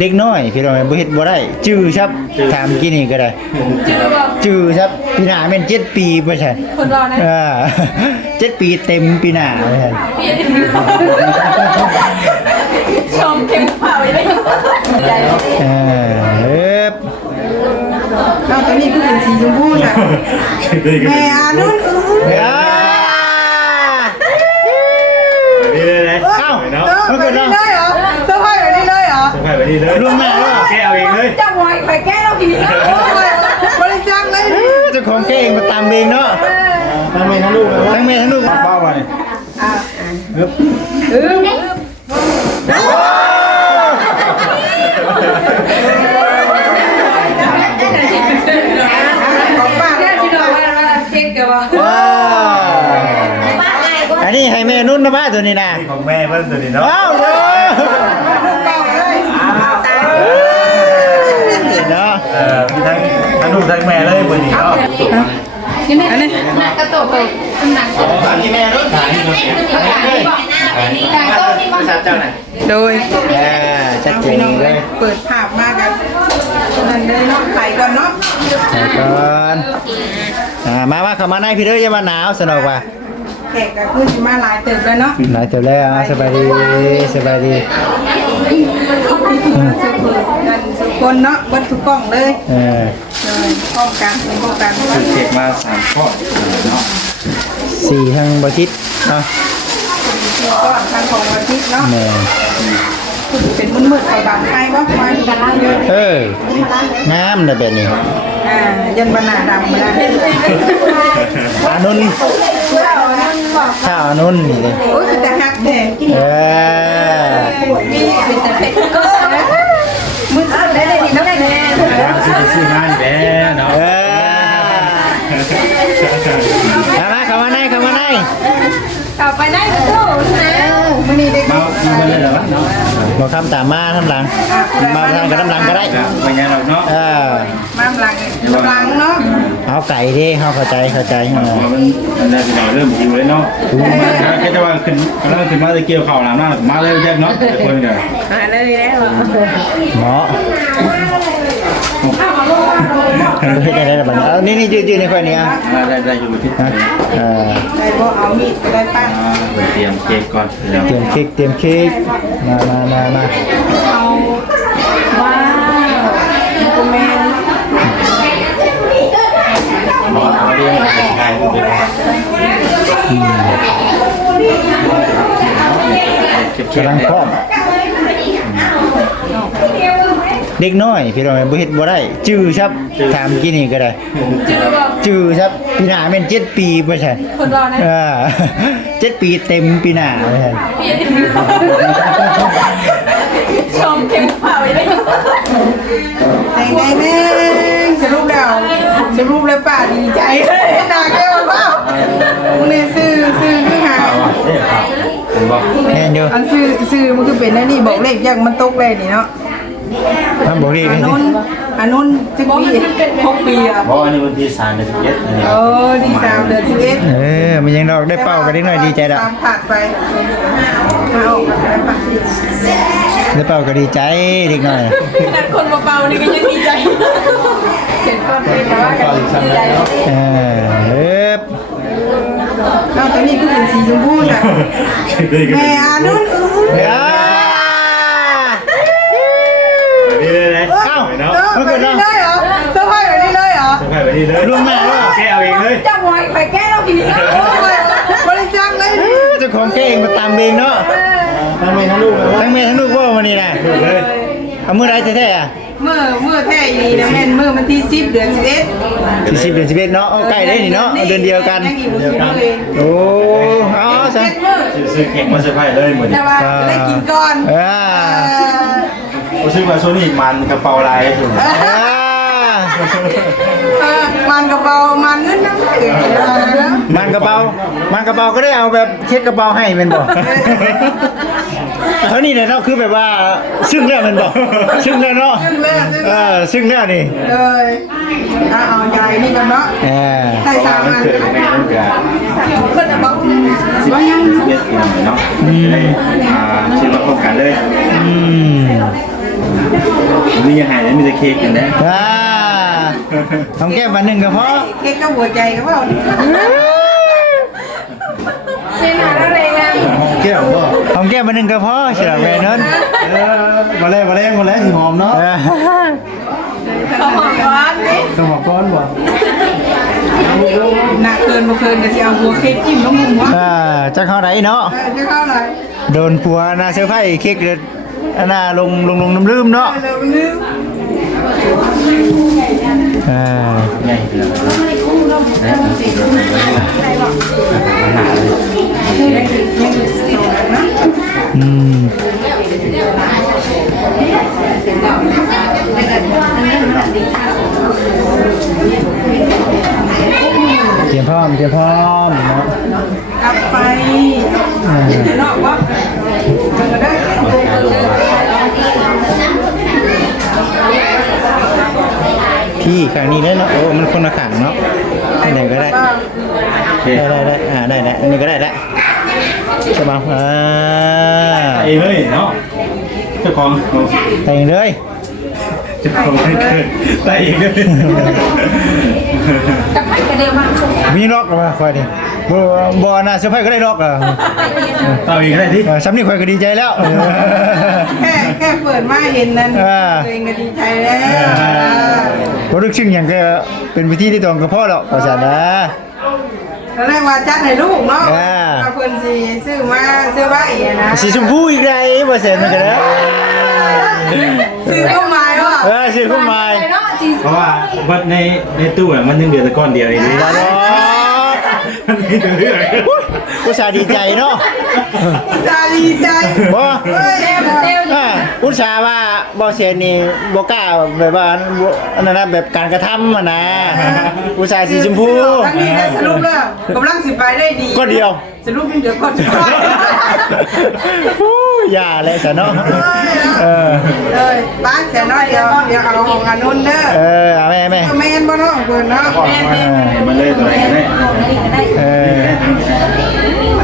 เด็กน้อยพี่น้องบ่เฮ็ดบ่ได้จื้อครับถามกินนี่ก็ได้จื้อครับปีหน้าแม่น7ปีบ่ใช่คนรอนะ7ปีเต็มปีหน้าบ่ใช่ชมเข็มเผาเลยเอาตัวนี้คือเป็นสีชมพูน่ะแม่อานุ่นนี่เลยเอ้ามันเกิดได้เหรอเซอร์ไพรส์แบบนี้เลยเหรอสบายไปดีเลยล่วงหน้าแล้วแกเอาเองเลยจังหวะไปแก้เราผีนะบริจาคเลยเจ้าของแกเองมาตามเองเนาะทั้งแม่ทั้งลูกเลยทั้งแม่ทั้งลูกเบ้าไปของป้าเนี่ยที่เราเช็คกันว่าอันนี้ให้แม่นุ่นนะบ้าตัวนี้นะของแม่เพิ่นตัวนี้เนาะว้าวเลยเนาะมีทั้งลูกทั้งแม่เลยบนนี้เนาะอันนี้หนักกระโตกไปหนักอันนี้แม่นุ่นถ่ายนี่ก็ชัดเจ้าหน่อยโดยชัดเจนเลยเปิดภาพมากกันนั่นเลยเนาะถ่ายก่อนเนาะถ่ายก่อนมาเข้ามาในพี่เด้ออย่ามาหนาวสนุกว่ะแขกก็คือมาหลายเติบเลยเนาะหลายเติบแล้วสบายดีสบายดีนั่นทุกคนเนาะวัดทุกกล้องเลยป้องกันเก็บมา3ข้อเนาะ4ทางบ่ทิศเนาะก็ทางของวันทิศเนาะแม่เป็นมืดๆบางๆใครบ่มากันเยอะงามนะแบบนี้ยันบรรณาดำมาแล้วอานุนข้าวอานุนนี่เลยโอ้ยแต่หักแดงเป็นแต่เพชรก็มือสั่นได้เลยนี่น้ำแดงซื้องานแน่เนาะเข้ามาในเข้าไปได้ก็สู้นะมื้อนี้เด็กมาเลยเหรอเนาะบ่คำตามมาทำหลังมาทางกับน้ำหลังก็ได้ไม่งั้นเราเนาะมาหลังเนาะเอาไก่ดิเข้าใจมันได้ที่เราเริ่มหิวเลยเนาะแค่จะว่าขึ้นมาจะเกี่ยวข่าวน้ำหน้ามาเลยแยกเนาะทุกคนกันมาเลยแล้วเหมาะมันเป็นอะไรบ้างนี่ยืนในค่อยนี้ได้อยู่ที่ได้พอเอามีดได้ปั้นเตรียมเค้กก่อนเตรียมเค้กมาเอาว้าวโกเมนเอาเรียงใครกำลังพร้อมเด็กน้อยพี่น้องบ่เฮ็ดบ่ได้จื้อครับถามกินนี่ก็ได้จื้อครับปีหน้าแม่น7ปีบ่ใช่คนรอนะ7ปีเต็มปีหน้าบ่ใช่ชมเข็มเผาเลยแต่งไงแม่สรุปแล้วป้าดีใจหนักเลยว่ามึงเนี่ยซื้อคือหาแน่นอยู่อันซื้อมันคือเป็นนี่บอกเลขยังมันตกเลยนี่เนาะมันบอกเลขนี่อันนู้นจะปี6 ปีอ่ะเพราะอันนี้วันที่3 เดือน 11ที่3 เดือน 11มันยังดอกได้เป้ากันนิดหน่อยดีใจละตามผ่านไปมาออกมาได้ปะได้เป้าก็ดีใจเด็กหน่อยคนเบาๆนี่ก็ยังดีใจเห็นก้อนเป็นว่าดีใจเอาตัวนี้คือเป็นสีชมพูน่ะแม่อานุ่นนี่เลยเอ้ามันเกิดได้เหรอเซอร์ไพรส์แบบนี้เลยเหรอสบายไปดีเลยล่วงหน้าแล้วแกเอาเองเลยจังหวะไปแก้เราผีนะบริจาคเลยเจ้าของแกเองมาตามเองเนาะทั้งแม่ทั้งลูกว่าวันนี้นะเอามือไรแท้ๆเมื่อแท้ยีนะแม่นเมื่อมันที่10 เดือน 11ที่10 เดือน 11เนาะใกล้ได้นี่เนาะเดือนเดียวกันโอ้เอาซะซื้อเค้กมาเซอร์ไพรส์เลยหมดแต่ว่าได้กินก่อนซื้อมาโซนี่มันกระเป๋าลายถูกมันกระเป๋ามันเงินน้ำถึงมันกระเป๋าก็ได้เอาแบบเช็ดกระเป๋าให้มันบอกเท่านี้เนี่ยเนาะคือแบบว่าซึ่งแล้วมันบอกซึ่งแล้วเนาะซึ่งแล้วนี่เลยเอาใหญ่นี่กันเนาะใส่3 อันคนจะบอกว่ายังเยอะเนาะชื่อมาพบกันเลย มียังไงแล้วมีแต่เค้กกันนะ หอมแก้มวันหนึ่งก็พอ เค้กก็หัวใจก็เปล่า เป็นอะไรกัน หอมแก้วบ่ หอมแก้มวันหนึ่งก็พอเฉยแม่นั่น มาแล้วสิหอมเนาะ ขอร้อนนี่ ต้องหอมก้อนบ่ หนักเกินบ่เกินก็สิเอาหัวเค้กจิ้มน้ำมุมวะ จะเข้าไหนเนาะ จะเข้าหน่อย โดนผัวนาเซอร์ไพรส์เค้กเด็ดอันน่าลงน้ำลืมเนาะ เร็วนึง ไง อืมเตรียมพร้อมเนาะ กลับไปนอกวะมาได้ พี่ครั้งนี้ได้เนาะโอ้มันคนละขังเนาะไหนก็ได้ ได้ได้อันนี้ก็ได้แล้วใช่ไหมไอ้เลยเนาะเจ้าของ แต่งเลย เจ้าของไม่เกิดไต่อีกเลย จะไปกันเดียวมา มีล็อกหรือเปล่าคอยดิบ่น่าเซอร์ไพรส์ก็ได้ล็อกอ่ะ ต่ออีกได้ที่ ซ้ำนี่คอยก็ดีใจแล้ว แค่เปิดมาเห็นนั้นตัวเองก็ดีใจแล้ว บ่รู้ชื่ออย่างก็เป็นวิธีที่ตรงกับพ่อหรอกว่าซั่นนะ ตอนแรกว่าจัดให้ลูกเนาะเพิ่นสิซื้อมาซื้อไว้นะ สีชมพูอีกได้บ่เสร็จมันก็ได้ ซื้อเข้ามาว่ะ ชื่อคุณหมาย เพราะว่าวัดในตู้อ่ะมันยังเหลือแต่ก้อนเดียวเองนี่ บ่ดอก มันมีแต่เรื่อง อุตส่าห์ดีใจเนาะ ดีใจ บ่ เซลเซล อุตส่าห์ว่าบ่เสียนี่บ่กล้าแบบว่าอันนั้นนะแบบการกระทำอ่ะนะอุตส่าห์สีชมพู ทั้งนี้ได้สรุปแล้วกำลังสิไปได้ดี ก็เดียว สรุปเป็นเดี๋ยวก่อน อย่าเลยซะเนาะเลยบ้านแต่น้อยเดียวเอาของอนุนเด้อ เอาแม่ แม่นบ่เนาะเพิ่นเนาะ มันเลยตัวไหนได้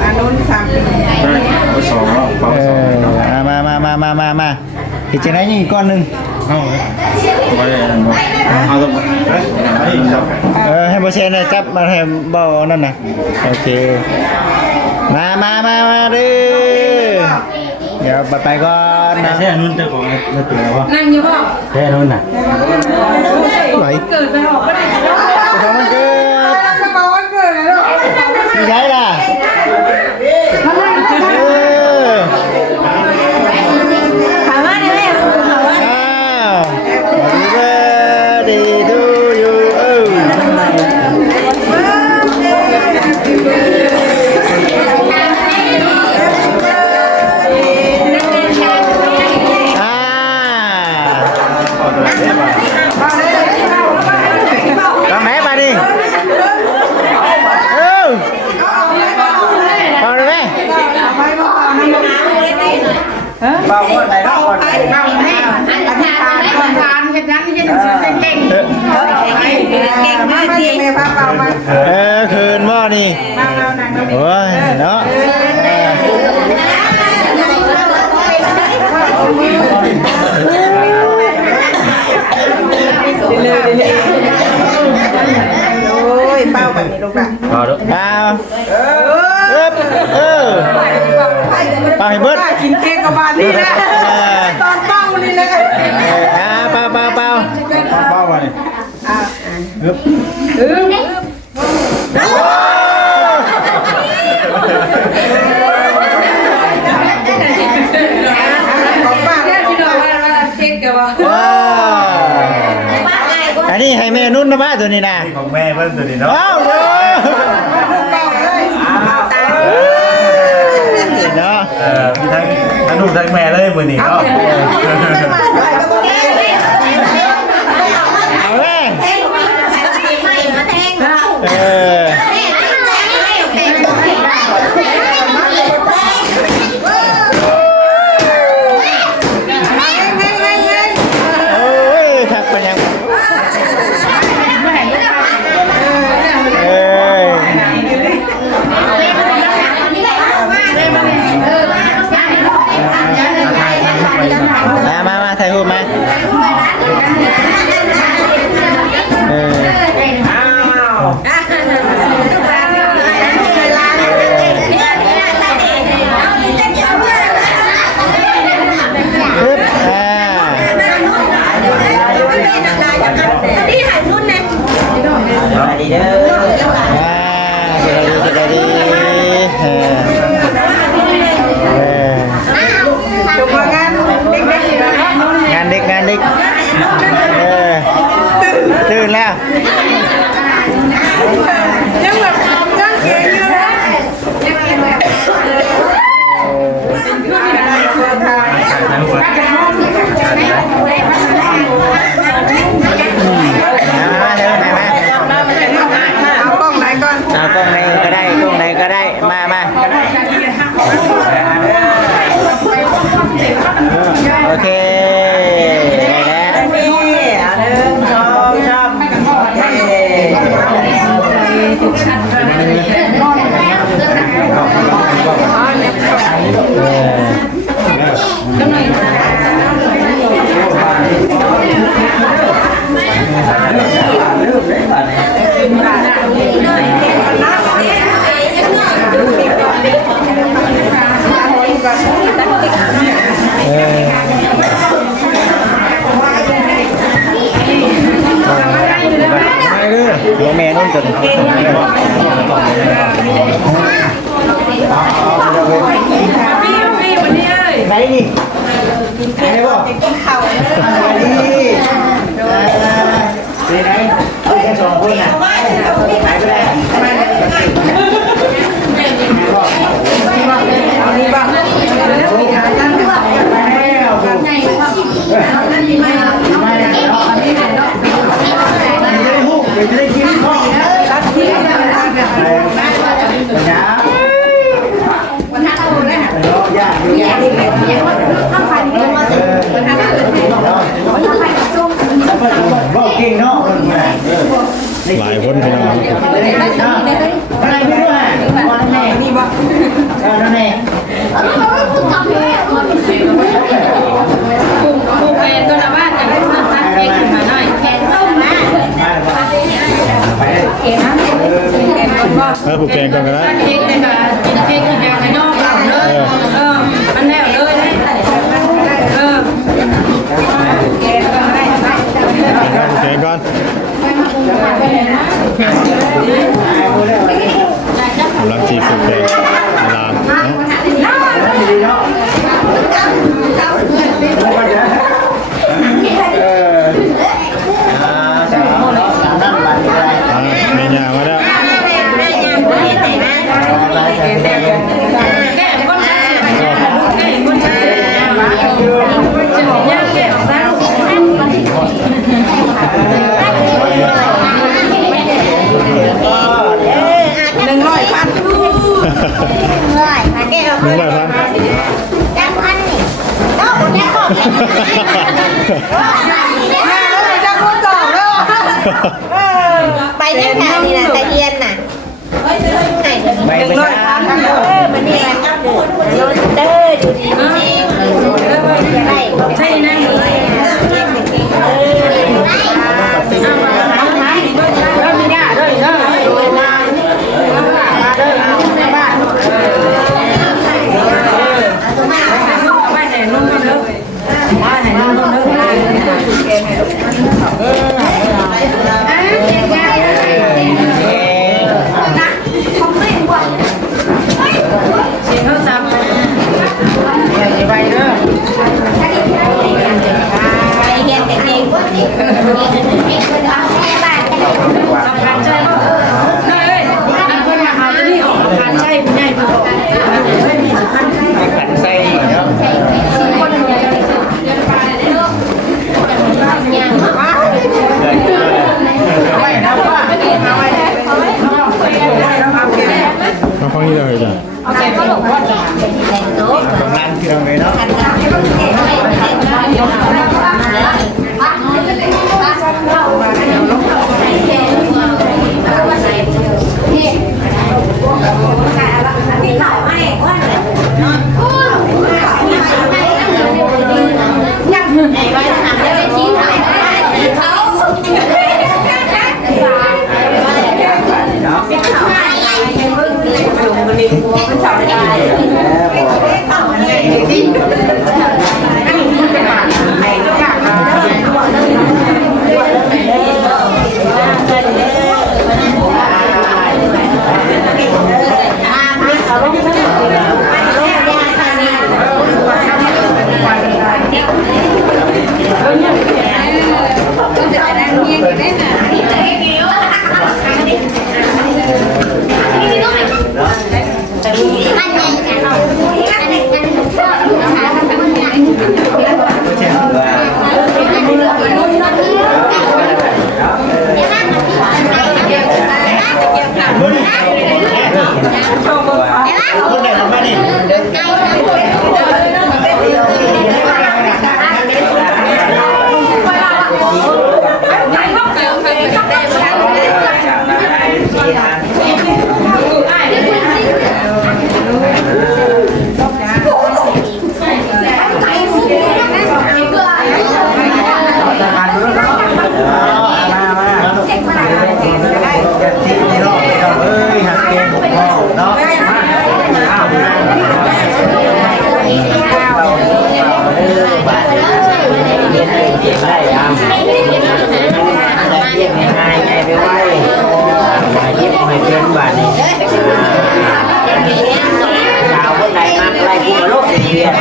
อนุน3ปี ก็สองรอบเขาสอง มาเห็นจังได๋นี่ก้อนนึง เอาไม่ได้เอาต้องไอ้ครับ ให้บ่เซนจับมาให้บ่นั่นน่ะโอเคมาเด้อเดี๋ยวไปก่อนนะ แค่นุ่นเจ้าของแล้วตัวแล้ววะ นั่งอยู่ป่ะ แค่นุ่นน่ะ ไหล เกิดไปออกก็ได้ ทำมันเกิด จะมาวันเกิดเลยเนาะ มีใช่ล่ะถามว่าได้ไหมถามว่า อ้าว Happy birthday to you ตรงไหนมาดิเอาเลยไหม เบาก่อนไหนเบาก่อนเบาแม่อธิษฐานก่อนทานเฮ็ดยังเฮ็ดหนังสือเก่งๆเก่งมากดีแม่พาเบามา คืนว่านี่ มาเอาหนังมา โอ้ยเนาะโอ้ยเป้าแบบนี้ลูกหลาน เอาดู เปล่าเปล่าให้เบิด กินเค้กกับบ้านนี่นะตอนเป้านี่นะ เปล่าเป้าไป ของป้าเนี่ยที่เราเค้กกับว่า อันนี้ให้แม่นุ่นนะบ้าตัวนี้นะ ของแม่เพิ่นตัวนี้เนาะ ว้าวเนาะ มีทั้งลูกทั้งแม่เลยมือนี้เนาะ เอาเลยทักไปยังมา ตื่นแล้ว ยังแบบยังเก่งอยู่นะเอากล้องไหนก่อน เอากล้องไหนก็ได้กล้องไหนก็ได้มาโอเคได้แล้ว นี่1 2 หัวแม่นุ่นจนไหนนี่ไหนบ่นี่ไหนแค่2คนน่ะไหนก็ได้เอานี่บ้างบอกเก่งเนาะหลายคนพี่น้องอะไรไม่รู้อ่ะนี่บอกนั่นเอง ปูแกนก็ละบ้านแต่ไม่ต้องตั้งเองขึ้นมาหน่อยแกนต้มนะ ผูกแกงกันนะ ตั้งเองแต่กินเองกินอย่างนอกเลยมันแน่เลยผูกแกงก่อนหลังจีผูกแกงลามเมียมาแล้ว แก่คนชัดเสียแก่คนชัดเสียย่างแก่ออกซะ 100,000 จะพูดก่อนแล้ว ไปที่แถวนี่นะตะเยียนน่ะไหน ไม่ใช่ มันนี่โรเตอร์ดูดีได้ ใช่นั่งเลยเราไม่ได้ด้วยเนาะไปไหนนุ่มมาเด้อมาไหนนุ่มมาเด้อเสียงเขาซ้ำไปเด้อ ไปเรียนแต่เองก็ติดบ้านกัน สำคัญใจเฮ้ยอันเพื่อนมาหาที่ออกสำคัญใจเป็นไงบ้างไม่มีสำคัญใจ ขันใส่เนาะ เขาฟังนี่เลยจ้ะ กำลังที่เราเลยเนาะ เ คนไหนมาดิ ได้ยังเรียกง่ายๆง่ายไปไว้เย็บไม่เป็นบาทนี่สาวคนไหนมาไล่กูมาลูกเรียน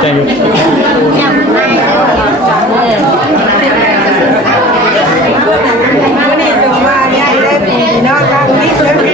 ใจอยู่ วันนี้สมมาใหญ่ได้ปีนอกทางนี้เลย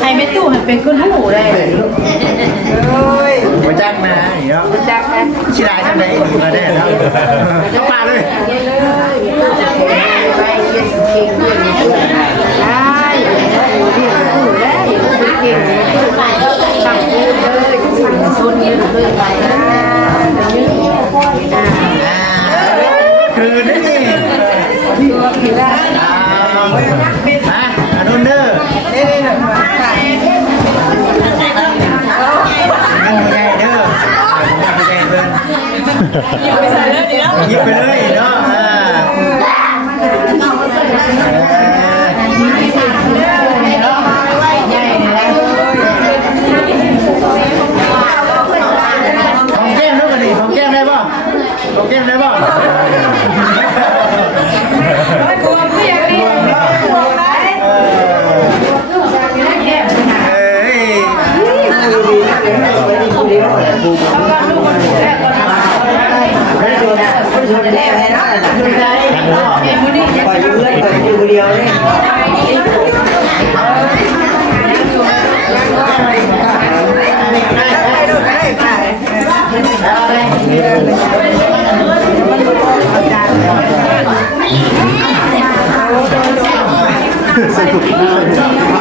ให้ไม่ตู้ให้เป็นคนหูเลย มาจักมาเนาะจักนะชิลายทำไมมาได้แล้วก็มาเลยคือนี่ฮะอนุนเดอร์นี่นี่หนึ่งใส่เงินใหญ่เด้อใหญ่เบิ้ลยิบไปเลยเนาะยิบไปเลยเนาะของแก้มด้วยกันดิของแก้มได้ป่ะของแก้มได้ป่ะกลัวพี่ยังกลัวเนาะ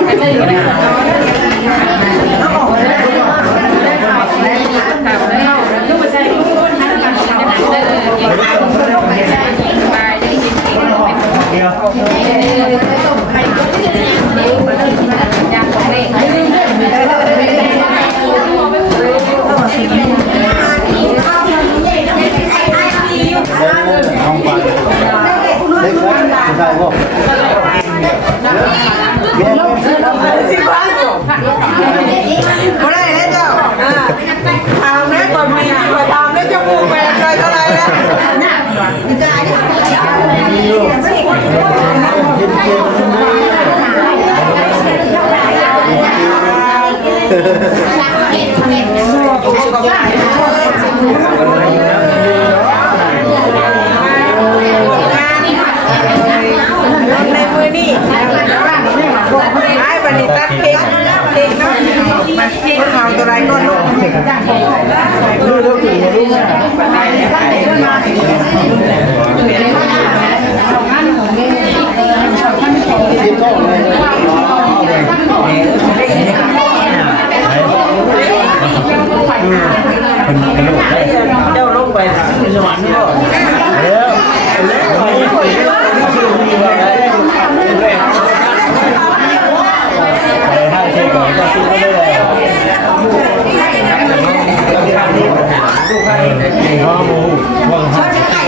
ไม่ได้แล้วเจ้าทำแล้วก่อนมีก่อนทำแล้วจะมูไปเลยเท่าไรแล้ว ดูเรื่องจริงดูนะกินโต๊ะเลยเจ้าลงไปทางสวรรค์ก็ แล้วให้เช็คก่อนก็ซื้อไม่ได้เลยว่าโมว่าห้าสิบก่อน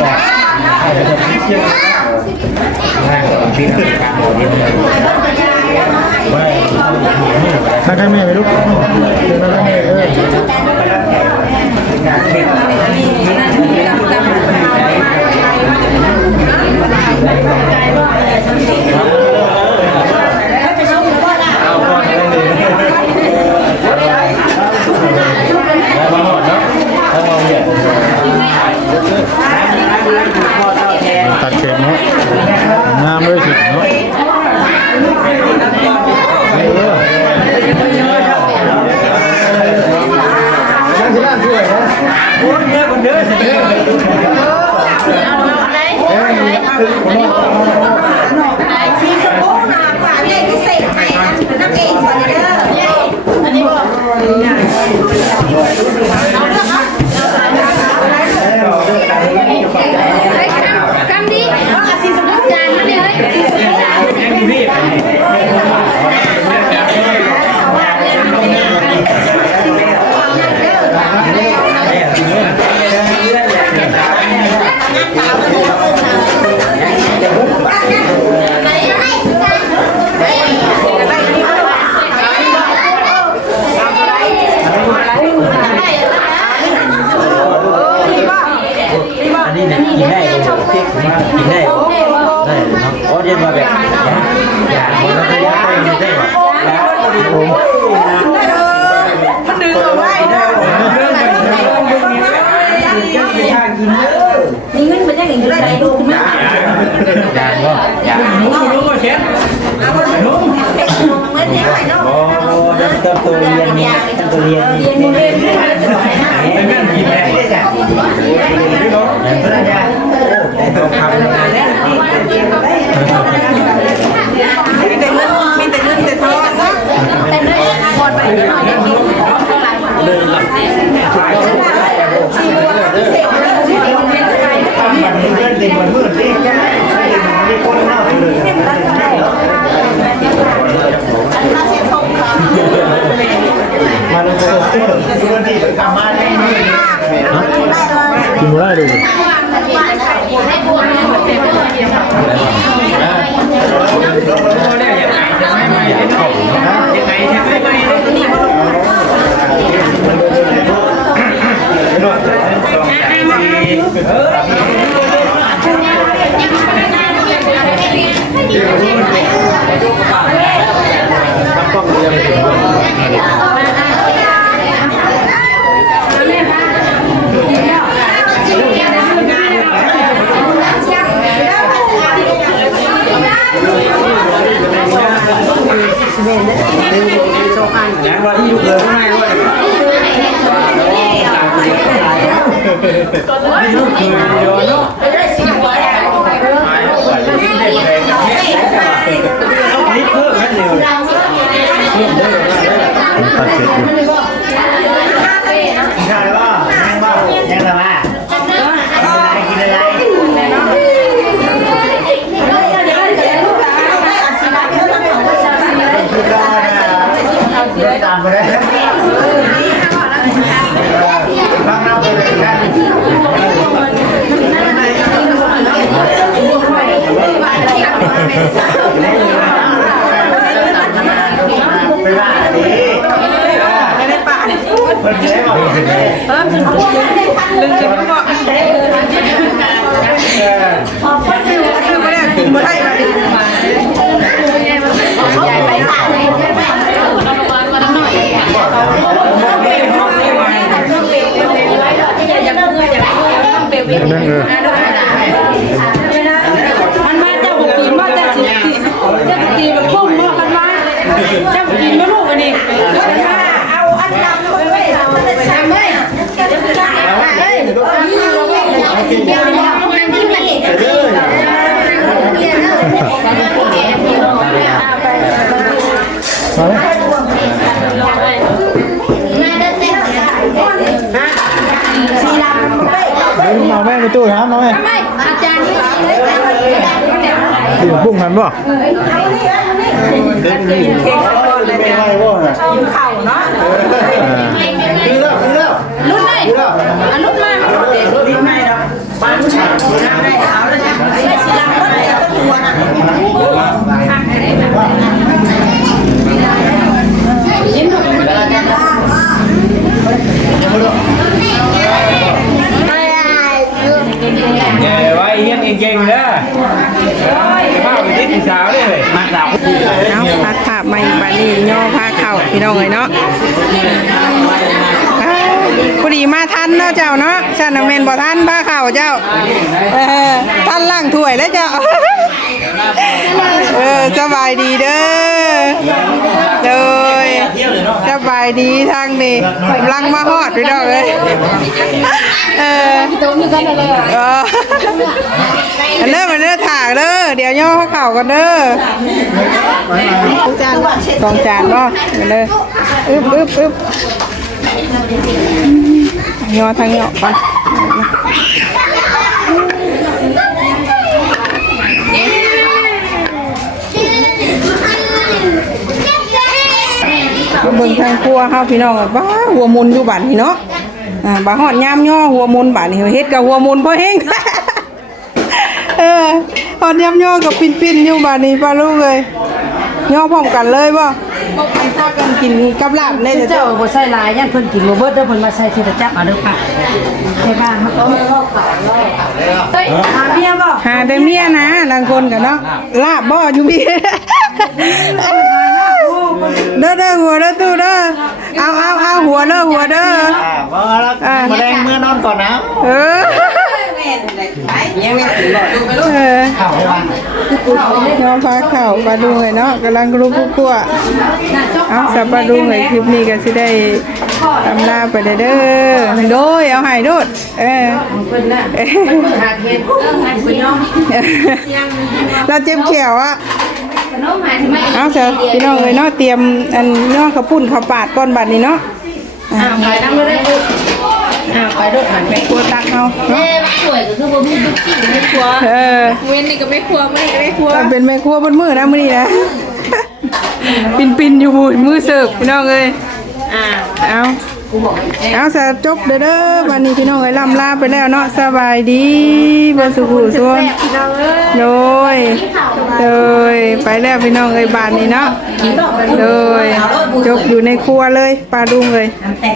ถ้าใครไม่ไปลุกเป็นอะไรตัดเข็มเนาะงามเลยสิเนาะชีสบูหนาฝาใหญ่พิเศษให้นักเอกก่อนเด้ออันนี้บอกคำนี้เอาชีสบูจานมาเลยอันนี้เนี่ยกินได้ก็กินได้ได้เนาะอ๋อเรียนมาแบบอย่าเราจะได้ได้หรอมันดึงเอาไว้ได้ นี่มันเป็นอย่างนี้ได้ดูมั้ย อย่าก็อย่าลูกก็เช็ดลูก เหมือนอย่างไรเนาะ โอ้ตัวเรียนเนี่ยตัวเรียนนี่ไม่แม่นกินแม่ได้จ้ะไม่รู้ไม่ได้จ้ะโอ้ได้ต้องทำนะมีแต่เงินแต่ทองนะ แต่เนื้อหมดไปหน่อยจะกินเดินหลับ ชีวะพิเศษนะชีวะเป็นอะไร ทำแบบนี้เรื่องจริงมันมืดดิมีคนเล่าเลย เราเช็คส่งเขา มาเลยคือวันที่ทำมาได้ไหม กินได้เลย ให้บัวให้มันเป็นตัวเดียวอย่างวันที่ลูกเรือข้างในด้วยนี่ลูกคือเยอะเนาะนี่เพิ่มแค่เดียว ตัดเสร็จอยู่ใช่ป่ะยังป่ะยังไงป่ะกินอะไรตามไปเลยข้างหน้าไปเลยกันไปว่าดีไม่ได้ป่าเนี่ย มันเจ๊บอก ดึงจะไม่บอกคือไม่ได้กินไม่ได้ไปสายเลยไปเราลงมาหน่อยนั่งมันมาเจ้าบุกปีนมาเจ้าสิ กินพุ่งกันบ่ เค้กสะก้อนเลยเนี่ย ไม่ว่าน่ะ กินข้าวเนาะ คือแล้ว รุ่นไหนอันรุ่นมา ดิ้นไม่ดอกบ้านผู้ชายน้ำได้เอาแล้วจ้ะไม่สิลังก็ได้ก็ตัวน่ะ เย้ไว้เฮียนเก่งๆเด้อข้าวไปติดสาวได้เลยมาสาว เอาพักภาพมาอีกบานี้ย่อผ้าเข่าพี่น้องเลยเนาะพอดีมาทันเนาะเจ้าเนาะฉันน่ะแม่นบ่ทันผ้าเข่าเจ้าทันล่างถ้วยแล้วเจ้าสบายดีเด้อเลยสบายดีทางนี้กำลังมาฮอดพี่น้องเลยตัวมีกันเลยเริ่มมาเริ่มถากเด้อเดี๋ยวย่อผ้าเข่ากันเด้อสองจานเนาะมาเลยอึ๊บย่อทางเหาะก่อนเบิ่งทางครัวเฮาพี่น้องบ้าหัวมุนอยู่บ้านพี่เนาะบ้าฮอดยามย่อหัวมุนบ้านนี่เฮ็ดกับหัวมุนพอแห้งฮอดยามย่อกับปิ้นๆอยู่บ้านนี้ป้าลูกเลยย่อพร้อมกันเลยบ่ถ้ากันกินกับลาบเลย เจ้าบ่ใส่ลายยันเพิ่นกินบ่เบิดเด้อเพิ่นมาใส่ที่ตะจับเอาเด้อค่ะใช่บ้านมันก็หาเมียบ่ หาได้เมียนะบางคนกันเนาะลาบบ่อยู่พี่เด้อหัวเด้อตู้เด้อเอาหัวเด้อว่าแล้วมาแรงเมื่อนอนก่อนนะ น้องฟ้าเข่าปลาดุงเลยเนาะกำลังรุกกั่วเอาสับปลาดุงเลยคลิปนี้ก็สิได้ทำลาไปเด้อโดยเอาหายโดดเราเจ็บเขียวอ่ะเอาเถอะพี่น้องเลยเนาะเตรียมอันน้องข้าวปุ้นข้าวปาดก้อนบัดนี้เนาะ ไปนำเลยไปด้วยมัน แม่ครัวตักเอา สวยก็คือบ่มีตุ๊กกี้ไม่ครัวเว้นนี่ก็ไม่ครัวไม่ได้ครัว เป็นแม่ครัวบนมือนะมื้อนี้นะปินอยู่มือเสิร์ฟพี่น้องเลยเอาสะจบเด้อวันนี้พี่น้องเอ้ยล่ำลาไปแล้วเนาะสบายดีบ่สุขส่วนโดยไปแล้วพี่น้องเอ้ยบ้านนี้เนาะโดยจบอยู่ในครัวเลยปลาดุงเลย แต่